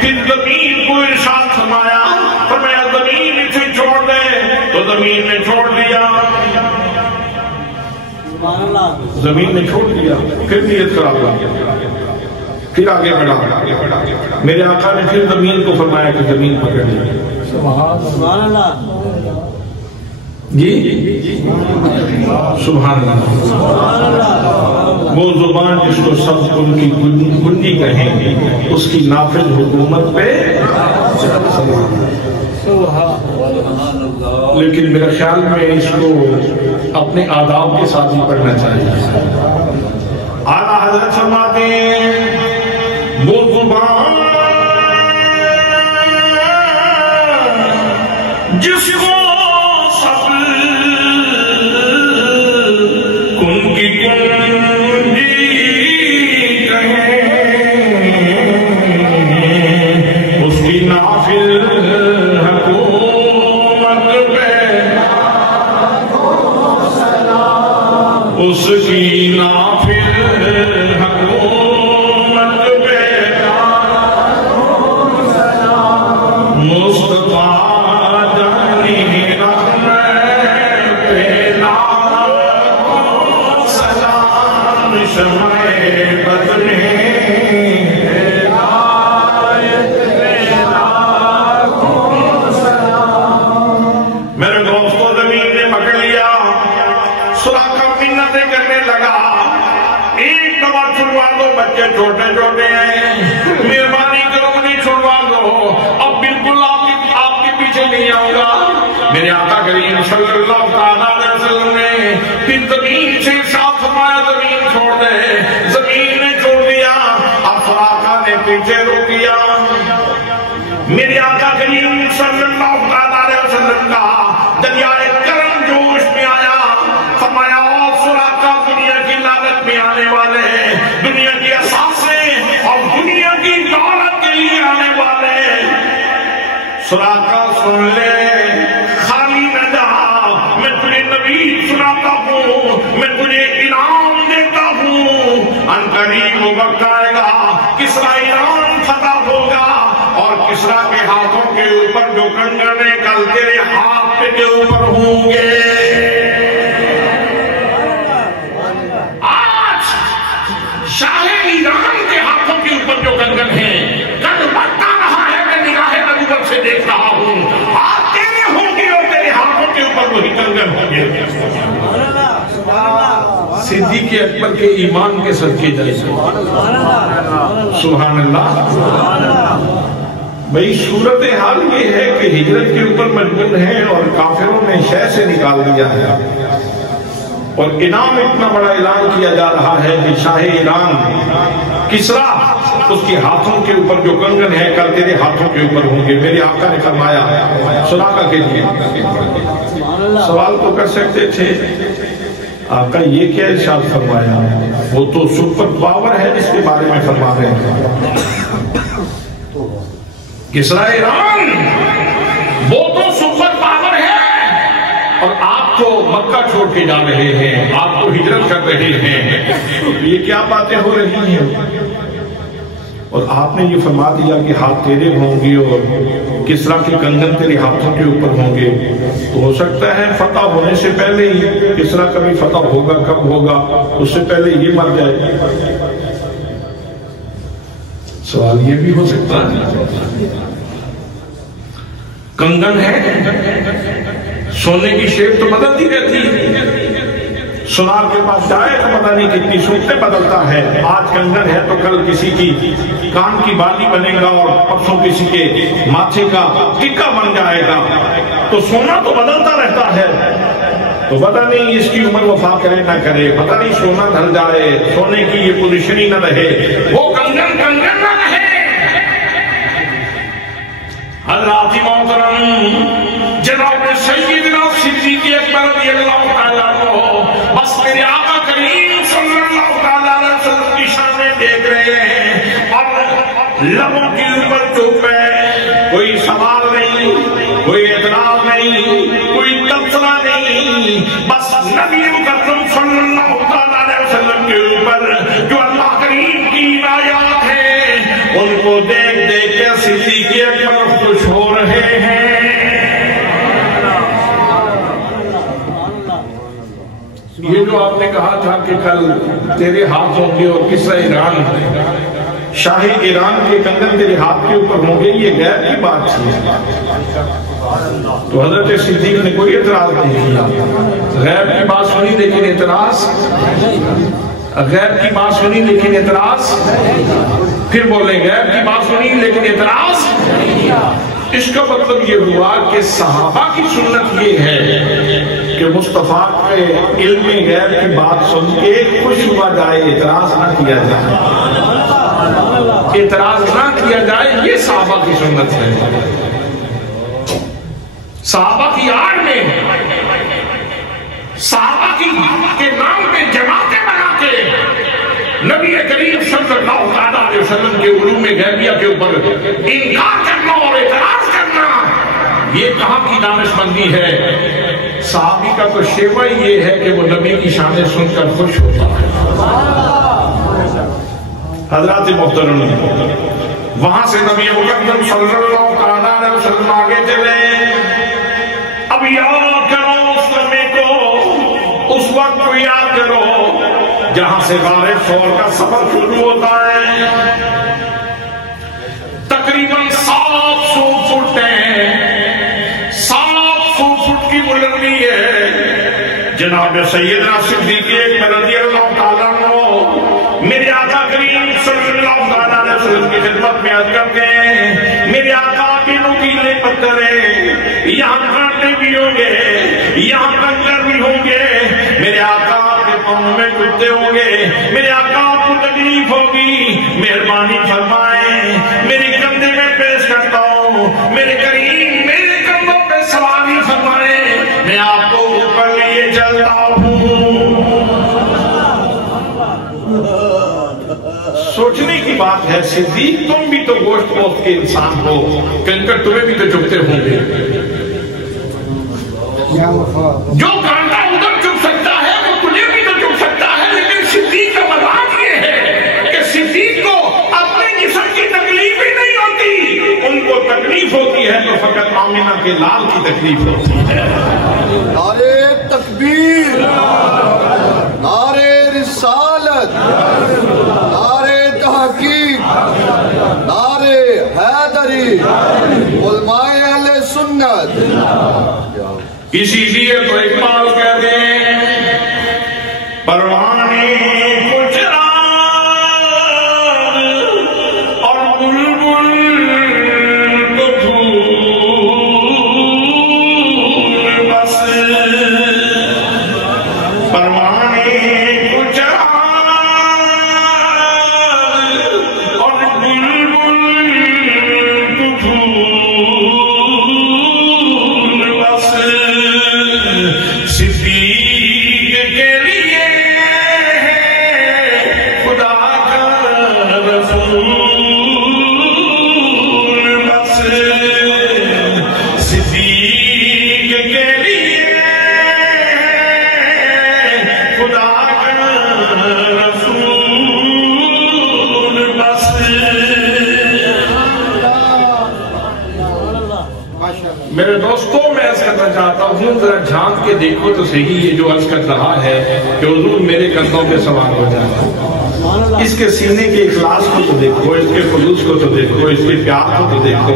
پھر زمین کو ارشاد فرمایا زمین اسے چھوڑ دے، تو زمین نے چھوڑ دیا. زمین نے چھوڑ دیا. پھر نیت خراب ہو گیا، پھر آگے بڑھا. میرے آقا نے پھر زمین کو فرمایا کہ زمین پکڑ لی. سبحان اللہ. جی سبحان اللہ. وہ زبان جس کو سب ان کی گنجی کہیں گے، اس کی نافذ حکومت پہ. لیکن میرے خیال میں اس کو اپنے آداب کے ساتھ ہی پڑھنا چاہیے. اعلیٰ حضرت فرماتے ہیں وہ زبان جس کو اس کی نافذ حکومت پہ مصطفیٰ جانی رحمت پہ سلام شمع بدر میرے دوستوں زمین نے پکڑ لیا. سراقہ منتیں کرنے لگا ایک دفعہ چھڑوا دو، بچے چھوٹے چھوٹے ہیں، مہربانی کرو انہیں چھڑوا دو، اب بالکل آپ کے پیچھے نہیں آؤں گا. میرے آقا کریم صلی اللہ علیہ وسلم نے پھر زمین سے ارشاد فرمایا زمین چھوڑ دے. زمین نے چھوڑ دیا. اب سراقہ نے پیچھے روک دیا. میرے آقا کریم صلی اللہ علیہ وسلم کا دریائے کرم جوش میں آیا. فرمایا اور سراقہ دنیا کی لعنت میں آنے والے ہیں، دنیا کی اثاثے اور دنیا کی دولت کے لیے آنے والے ہیں. سراقہ سن لے تجھے نبی سناتا ہوں، میں تجھے انعام دیتا ہوں، ان قریب وقت آئے گا کسرا ایران فتح ہوگا، اور کسرا کے ہاتھوں کے اوپر جو کنگنے کل تیرے ہاتھ کے اوپر ہوں گے۔ آج شاہ ایران کے ہاتھوں کے اوپر جو کنگن ہیں، کل وقت آ رہا ہے، میں نگاہ نبوت سے دیکھ رہا ہوں، ہاتھ تیرے ہوں گے اور تیرے ہاتھوں کے اوپر وہی کنگن ہوں گے۔ صدیق اکبر کے ایمان کے صدقے جائے سبحان اللہ۔ بھئی صورتحال یہ ہے کہ ہجرت کے اوپر مجبور ہیں اور کافروں نے شہ سے نکال دیا ہے، اور انعام اتنا بڑا اعلان کیا جا رہا ہے کہ شاہ ایران کسرا، اس کے ہاتھوں کے اوپر جو کنگن ہے کل تیرے ہاتھوں کے اوپر ہوں گے۔ میرے آقا نے فرمایا، سنا کر کیجئے، سوال تو کر سکتے تھے آقا یہ کیا ارشاد فرمایا، وہ تو سپر پاور ہے جس کے بارے میں فرما رہے ہیں۔ کسرا ایران وہ تو سپر پاور ہے، اور آپ تو مکہ چھوڑ کے جا رہے ہیں، آپ تو ہجرت کر رہے ہیں، یہ کیا باتیں ہو رہی ہیں؟ اور آپ نے یہ فرما دیا کہ ہاتھ تیرے ہوں گے اور کسرا کے کنگن تیرے ہاتھوں کے اوپر ہوں گے، تو ہو سکتا ہے فتح ہونے سے پہلے ہی کسرا کبھی فتح ہوگا، کب ہوگا، اس سے پہلے یہ مر جائے۔ سوال یہ بھی ہو سکتا ہے، کنگن ہے، سونے کی شیپ تو بدلتی رہتی ہے، سونار کے پاس جائے تو پتہ نہیں کتنی صورتیں بدلتا ہے، آج کنگن ہے تو کل کسی کی کان کی بالی بنے گا اور پرسوں کسی کے ماتھے کا ٹکا بن جائے گا، تو سونا تو بدلتا رہتا ہے، تو پتہ نہیں اس کی عمر وفا کرے نہ کرے، پتہ نہیں سونا ڈھل جائے، سونے کی یہ پوزیشن ہی نہ رہے، وہ کنگن کنگن نہ رہے۔ حضرات محترم جناب سیدنا صدیق اکبر رضی اللہ تعالیٰ عنہ، بس میرے آقا کریم صلی اللہ تعالیٰ علیہ وسلم کی شانیں دیکھ رہے ہیں، اور لبوں کے اوپر چپ ہے، کوئی سوال نہیں، کوئی اعتراض نہیں، کوئی تبصرہ نہیں، بس نبی مکرم صلی اللہ تعالیٰ علیہ وسلم کے اوپر جو اللہ کریم کی عنایات ہیں ان کو دیکھ دیکھ کے صدیق اکبر خوش ہو رہے ہیں۔ یہ جو آپ نے کہا تھا کہ کل تیرے ہاتھ ہوں گے اور کسرا ایران، شاہ ایران کے کنگن تیرے ہاتھ کے اوپر ہوں گے، یہ غیب کی بات تھی، تو حضرت صدیق نے کوئی اعتراض نہیں کیا۔ غیب کی بات سنی لیکن اعتراض، غیب کی بات سنی لیکن اعتراض، پھر بولیں غیب کی بات سنی لیکن اعتراض۔ اس کا مطلب یہ ہوا کہ صحابہ کی سنت یہ ہے کہ مصطفیٰ کے علم غیب کی بات سن کے خوش ہوا جائے، اعتراض نہ کیا جائے، اعتراض نہ کیا جائے، یہ صحابہ کی سنت ہے۔ صحابہ کی آڑ میں، صحابہ کے نام پہ جماعتیں بنا کے نبی کریم صلی اللہ علیہ وسلم کے علوم غیبیہ کے اوپر انکار کرنا اور اعتراض کرنا، یہ کہاں کی دانش مندی ہے؟ صحابی کا تو شیوہ یہ ہے کہ وہ نبی کی شانیں سن کر خوش ہوتا ہے۔ حضرات محترم، وہاں سے نبی مقدم صلی اللہ علیہ وسلم آگے چلے، اب یاد کرو اس لمحے کو، اس وقت کو یاد کرو جہاں سے غار ثور کا سفر شروع ہوتا ہے، تقریباً 700 فٹ ہے، 700 فٹ کی بلندی ہے۔ جناب سیدنا صدیق اکبر رضی اللہ تعالیٰ عنہ میرے آقا کریم صلی اللہ علیہ وسلم کی خدمت میں عرض کرتے ہیں، میرے آقا کے نوکیلے پتھر ہیں، یہاں کانٹے بھی ہوں گے، یہاں کنکر بھی ہوں گے، میرے آقا کے پاؤں میں کتے ہوں گے، میرے آقا کو تکلیف ہوگی، مہربانی فرمائیں، میرے کندھے میں پیش کرتا ہوں، میرے کریم میرے کندھوں پہ سواری فرمائیں، میں آپ کو اوپر لیے چلتا ہوں۔ سوچنے کی بات ہے، صدیق تم بھی تو گوشت پوست کے انسان ہو، کنکر تمہیں بھی تو چکتے ہوں گے، جو کانٹا تکلیف ہوتی ہے۔ نعرے تکبیر، نعرے رسالت، نعرے تحقیق، نعرے حیدری، علماء اہل سنت۔ اسی لیے تو اقبال کہتے ہیں پروانے کو چراغ اور بلبل کو پھول بس، پروانے کو چراغ اور بلبل کو پھول بس، صدیق کے لیے خدا کا رسول بس، صدیق کے لیے خدا کا رسول بس۔ میرے دوستوں میں عرض کرنا چاہتا ہوں ذرا جھانک کے دیکھو تو صحیح یہ جو عرض کر رہا ہے کہ حضور میرے کندھوں پہ سوار ہو جائے، اس کے سینے کے اخلاص کو تو دیکھو، اس کے خلوص کو تو دیکھو، اس کے پیار کو تو دیکھو،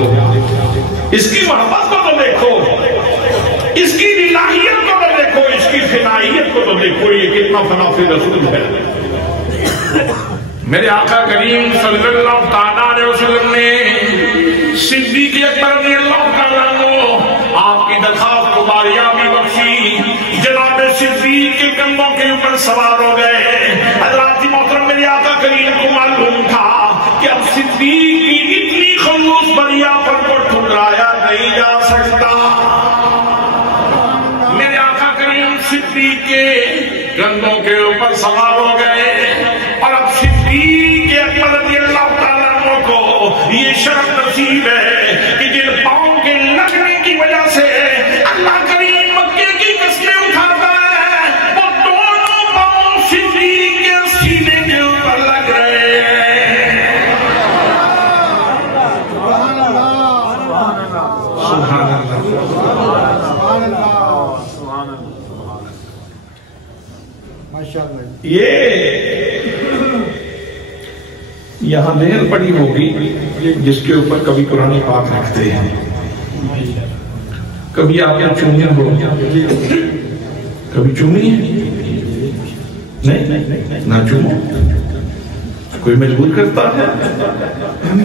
اس کی محبت کو تو دیکھو، اس کی الہیت کو تو دیکھو، اس کی فنائیت کو تو دیکھو، یہ کتنا فنا فی رسول ہے۔ میرے آقا کریم صلی اللہ تعالیٰ علیہ وسلم نے صدیق اکبر رضی اللہ تعالیٰ عنہ آپ کی درخواست کو باریابی بخشی، جناب صدیق کے کندھوں کے اوپر سوار ہو گئے۔ حضرات محترم میرے آقا کریم کو معلوم تھا کہ اب صدیق کی اتنی خلوص بریاپن کو ٹھکرایا نہیں جا سکتا۔ میرے آقا کریم صدیق کے کندھوں کے اوپر سوار ہو گئے اور اب صدیق اکبر رضی اللہ تعالیٰ عنہ کو یہ شرف نصیب ہے کہ جن پاؤں کے لگنے کی وجہ سے اللہ کریم مکے کی قسمیں اٹھاتا ہے، وہ دونوں پاؤں صدیق کے سینے کے اوپر لگ رہے ہیں۔ سبحان اللہ، سبحان اللہ، سبحان اللہ، یہ یہاں لہر پڑی ہوگی جس کے اوپر کبھی قرآن پاک رکھتے ہیں، کبھی آپ نے چومی ہو، کبھی چومی ہے نہیں نہ چومو، کوئی مجبور کرتا ہے،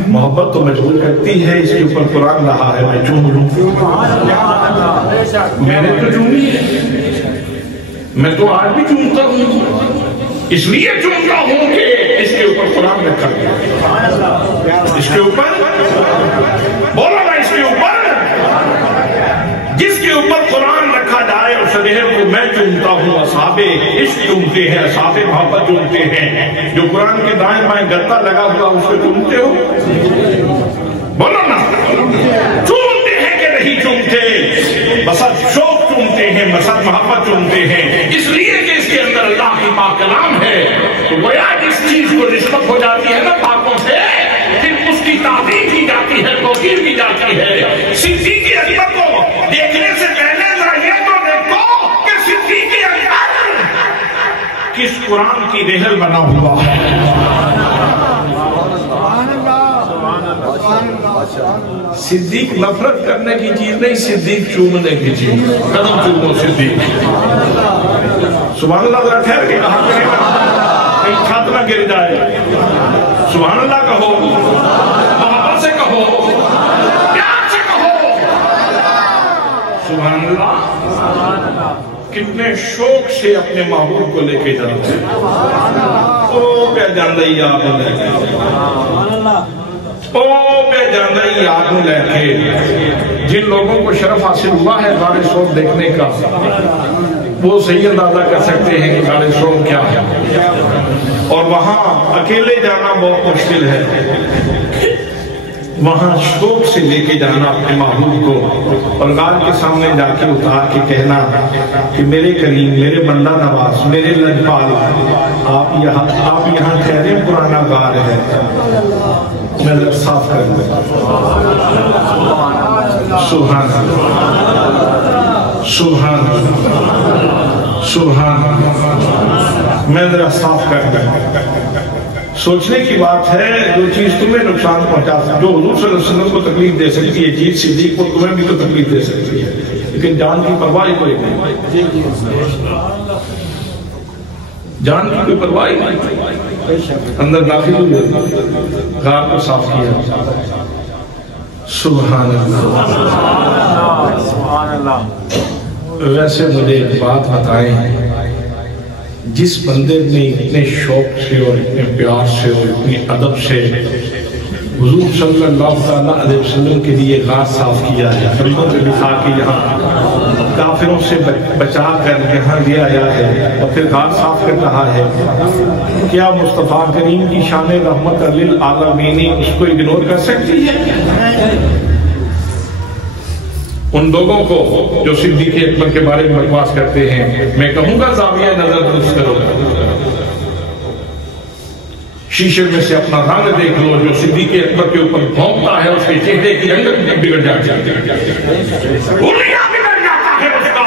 محبت تو مجبور کرتی ہے، اس کے اوپر قرآن رہا ہے میں چوم لوں، میں نے تو چومی ہے، میں تو آج بھی چومتا ہوں، اس لیے چومتا ہوں کہ اس کے اوپر قرآن رکھا گیا، اس کے اوپر بولا نا، اس کے اوپر جس کے اوپر قرآن رکھا جائے اس لہر کو میں چومتا ہوں، اصحاب عشق چومتے ہیں، اصحاب محبت چومتے ہیں، جو قرآن کے دائیں بائیں گتا لگا ہوا اس کو چومتے ہو، بولو نا، چومتے ہیں کہ نہیں چومتے؟ بسط شوق چومتے ہیں، بسط محبت چومتے ہیں، اس لیے کہ اس کے اندر اللہ کی پاک کلام ہے، تو گویا جس چیز کو نسبت ہو جاتی ہے نا پاکوں سے، پھر اس کی تعظیم کی جاتی ہے، توقیر کی جاتی ہے۔ صدیق اکبر کو دیکھنے سے پہلے ذرا یہ تو دیکھو کہ صدیق اکبر کس قرآن کی رہل بنا ہوا ہے۔ صدیق نفرت کرنے کی چیز نہیں، صدیق چومنے کی چیز، قدم چومو صدیق، سبحان اللہ، ذرا ٹھہر کے کہا کریں کہیں چھت نہ گر جائے، سبحان اللہ کہو، محبت سے کہو، پیار سے کہو، سبحان اللہ۔ کتنے شوق سے اپنے محبوب کو لے کے جاتے ہیں، او پہ جاندہ ہی آپ نے لے کے، او پہ جاندہ ہی آپ نے لے کے، جن لوگوں کو شرف حاصل ہوا ہے غار صوم دیکھنے کا، وہ صحیح اندازہ کر سکتے ہیں کہ غار صوم کیا ہے، اور وہاں اکیلے جانا بہت مشکل ہے، وہاں شوق سے لے کے جانا اپنے محبوب کو، اور غار کے سامنے جا کے اتار کے کہنا کہ میرے کریم، میرے بندہ نواز، میرے لجپال، آپ یہاں ٹھہرے، پرانا غار ہے، میں ذرا صاف کر دوں. سبحان اللہ سبحان اللہ سبحان اللہ. میں ذرا صاف کر دوں. سوچنے کی بات ہے جو چیز تمہیں نقصان پہنچا سکتی، جو حضور صلی اللہ علیہ وسلم کو تکلیف دے سکتی ہے، چیز صدیق کو تمہیں بھی تو تکلیف دے سکتی ہے، لیکن جان کی پرواہ کوئی نہیں. جان کی کوئی پرواہ نہیں. اندر داخل ہوئے، غار کو صاف کیا. سبحان اللہ. ویسے مجھے ایک بات بتائیں، جس بندے نے اتنے شوق سے اور اتنے پیار سے اور اتنے ادب سے حضور صلی اللہ علیہ وسلم کے لیے غار صاف کیا ہے، فرموں میں لکھا کے یہاں کافروں سے بچا کر یہاں لے آیا ہے اور پھر غار صاف کر رہا ہے، کیا مصطفیٰ کریم کی شان رحمت للعالمین اس کو اگنور کر سکتی ہے؟ ان لوگوں کو جو صدیق اکبر کے بارے میں بکواس کرتے ہیں، میں کہوں گا زاویہ نظر درست کرو، شیشے میں سے اپنا رنگ دیکھ لو. جو صدیق اکبر کے اوپر بھونکتا ہے اس کے چہرے کی رنگت بگڑ جاتی ہے، بگڑ جاتا ہے اس کا.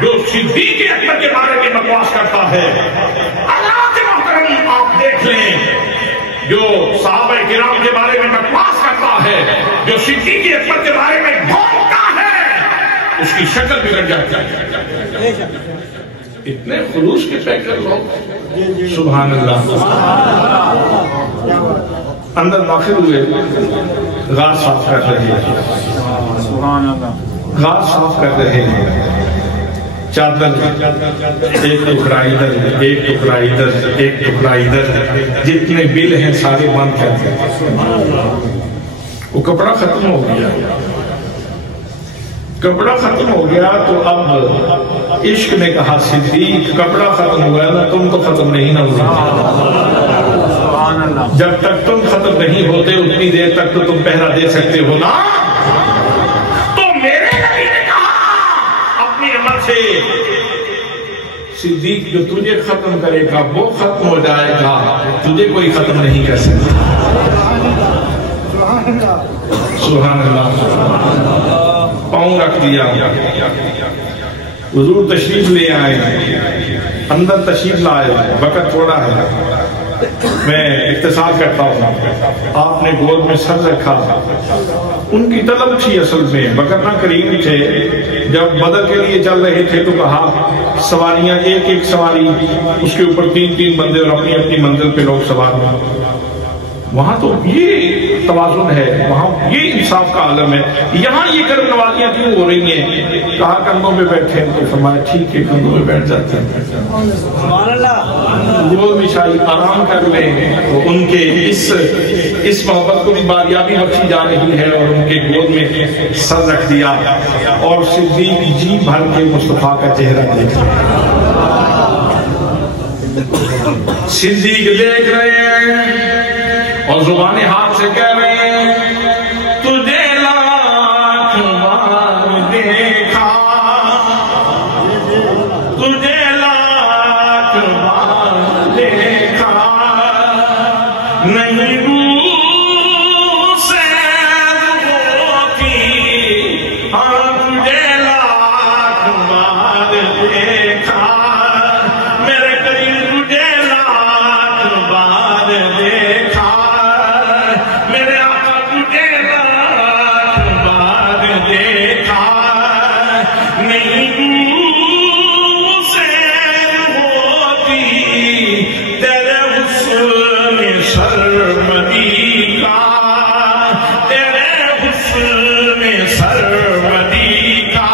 جو صدیق اکبر کے بارے میں بکواس کرتا ہے، اللہ کے محترم آپ دیکھ لیں، جو صحابہ کرام کے بارے میں بکواس کرتا ہے، جو صدیق اکبر کے بارے میں بھونکتا ہے، اس کی شکل بگڑ جاتی ہے. اتنے خلوص کے پیکر لوگ. سبحان اللہ. اندر داخل ہوئے، غار صاف کر رہے ہیں. غار صاف کر رہے ہیں. چادر ایک ٹکڑا ادھر، ایک ٹکڑا ادھر، ایک ٹکڑا ادھر، جتنے بل ہیں سارے بند کر دیں. وہ کپڑا ختم ہو گیا. کپڑا ختم ہو گیا تو اب عشق نے کہا صدیق کپڑا ختم ہو گیا نا، تم تو ختم نہیں نہ ہوگا. جب تک تم ختم نہیں ہوتے اتنی دیر تک تو تم پہرا دے سکتے ہو نا. تو میرے نبی نے کہا اپنی عمل سے صدیق جو تجھے ختم کرے گا وہ ختم ہو جائے گا، تجھے کوئی ختم نہیں کر سکتا. سبحان اللہ. پاؤں رکھ دیا. حضور تشریف لے آئے، اندر تشریف لائے. وقت تھوڑا ہے، میں اختصار کرتا ہوں. آپ نے گود میں سر رکھا. ان کی طلب تھی اصل میں، وقت نہ کریم تھے. جب بدر کے لیے چل رہے تھے تو کہا سواریاں ایک ایک سواری، اس کے اوپر 3 بندے اور اپنی اپنی منزل پہ لوگ سوار. وہاں تو یہ توازن ہے، وہاں یہ انصاف کا عالم ہے. یہاں یہ کرم نوازیاں کیوں ہو رہی ہیں؟ کہا کندھوں پہ بیٹھے ہیں، تو فرمایا ٹھیک ہے کندھوں پہ بیٹھ جاتے ہیں. وہ بچائی آرام کر لیں. تو ان کے اس محبت کو بھی باریابی بخشی جا رہی ہے اور ان کے گود میں سر رکھ دیا اور صدیق جی بھر کے مصطفیٰ کا چہرہ دیکھ رہے ہیں. صدیق دیکھ رہے ہیں اور زبان ہاتھ سے کہہ رہے ہیں تجھے لاکھ بار دیکھا، تجھے لاکھ بار دیکھا، نہیں روح سے ہوتی، ہاں تجھے لاکھ بار دیکھا، میرے قریب تجھے لاکھ بار دیکھا، میرے آقا تجھے لاکھ بار دیکھا، نہیں روح سے ہوتی تیرے حسن سرمدی کا، تیرے حسن سرمدی کا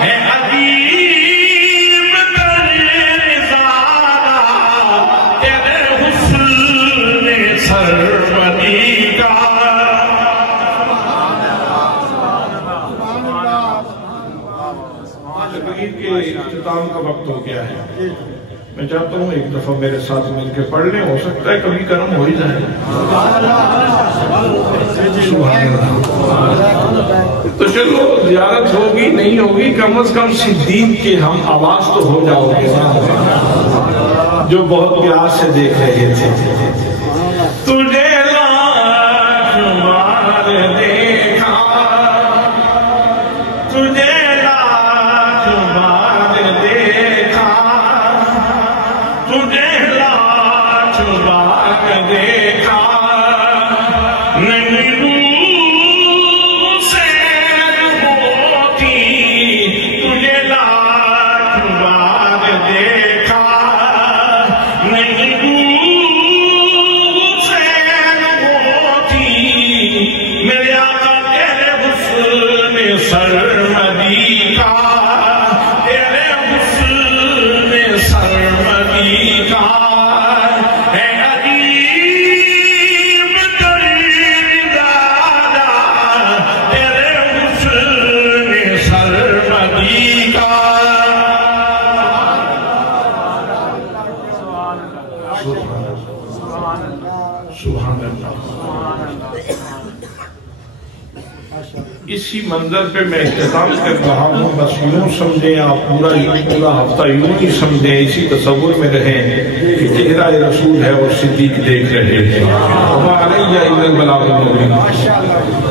ہے عظیم نظارہ، تیرے حسن سرمدی کا. تقریر کے اختتام کا وقت ہو گیا ہے. میں چاہتا ہوں ایک دفعہ میرے ساتھ مل کے پڑھ لیں، ہو سکتا ہے کبھی کرم ہو ہی جائے. سبحان اللہ. تو چلو زیارت ہوگی نہیں ہوگی، کم از کم صدیق کے ہم آواز تو ہو جاؤ گے جو بہت پیار سے دیکھ رہے تھے. تجھے سبحان اللہ. اسی منظر پہ میں اختتام کر رہا ہوں. بس یوں سمجھیں آپ پورا ہفتہ یوں ہی سمجھیں, اسی تصور میں رہیں کہ چہرہ رسول ہے اور صدیق دیکھ رہے ہیں. وما علیہ الا البلاغ المبین.